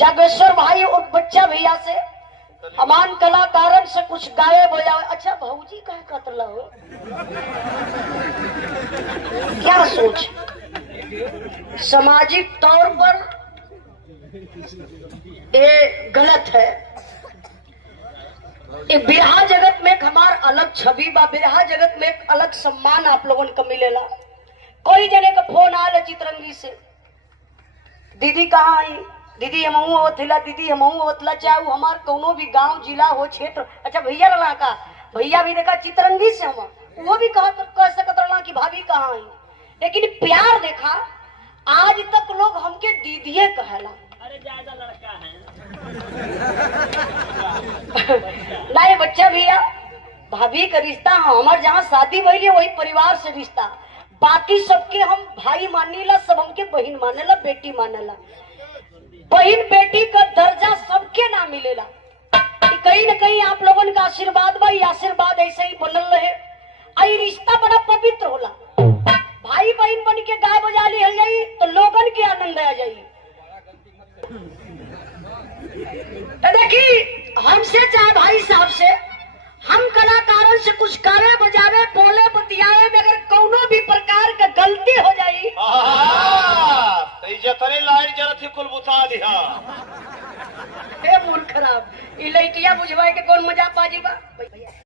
जागेश्वर भाई और बच्चा भैया से अमान कलाकारन से कुछ गाए बजाए। अच्छा भौजी कह कतला हो क्या सोच सामाजिक तौर पर ये गलत है। ये बिरहा जगत में हमार अलग छवि बा, बिरहा जगत में एक अलग सम्मान आप लोगों को मिलेला। कोई जने का फोन आया चितरंगी से, दीदी कहाँ आई, दीदी हमहू होतला, दीदी हमहू होतला, चाहे वो हमार कोनो भी गांव जिला हो क्षेत्र। अच्छा भैया रहा का भैया भी देखा चितरंगी से हम वो भी कह सकत रहा कि भाभी कहाँ आई, लेकिन प्यार देखा आज तक लोग हमके दीदिये कहला। अरे ज्यादा लड़का है ना ये बच्चा भैया भाभी का रिश्ता हमार जहाँ शादी भइल है वही परिवार से रिश्ता, बाकी सबके हम भाई मानेला, सब हमके बहन मानेला, बेटी मानेला। बहन बेटी का दर्जा सबके ना मिलेला। कहीं न कहीं आप लोगों का आशीर्वाद बा, आशीर्वाद ऐसे ही बनल रहे। आई रिश्ता बड़ा पवित्र होला। भाई बहन बन के गाय बजा ली हल जाई तो लोगन के आनंद आ जाई। तो देखी हमसे चाहे भाई साहब से हम कलाकारों से कुछ गावे बजावे बोले बतियावे में अगर कोनो भी प्रकार का गलती हो जाई तो जतने लाइट जरत ही कुल बुता दिया। मूर्ख खराब ई लइटिया बुझवाए के कौन मजा पाजी बा।